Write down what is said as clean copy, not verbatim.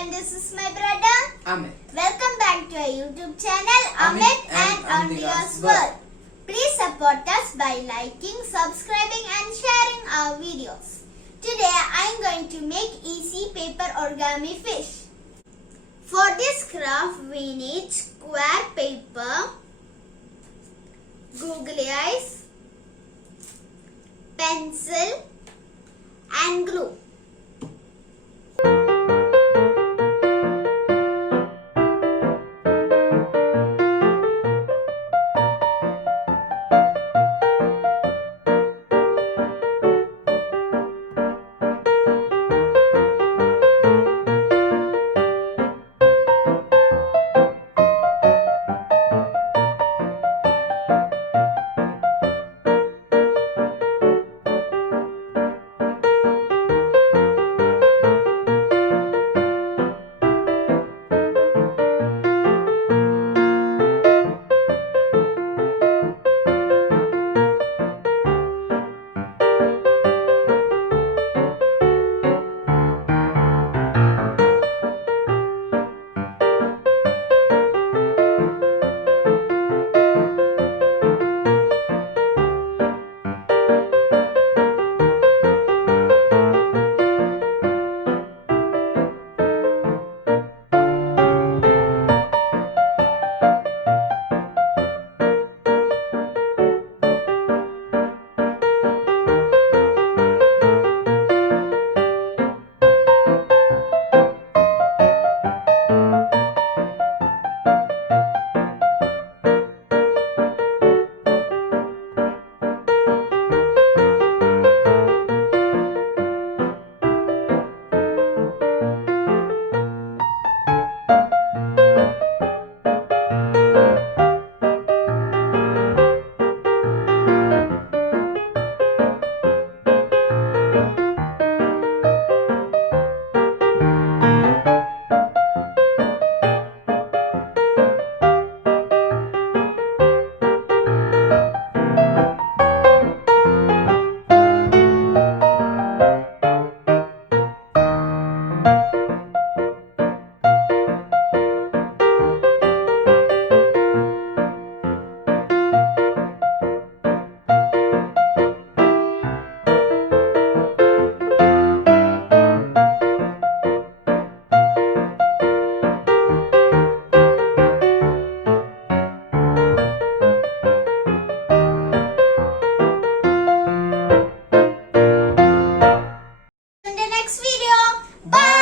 and this is my brother Amit. Welcome back to our YouTube channel Amit and Avanthika's World. Please support us by liking, subscribing and sharing our videos. Today I am going to make easy paper origami fish. For this craft we need square paper, googly eyes, pencil and glue. In the next video. Bye.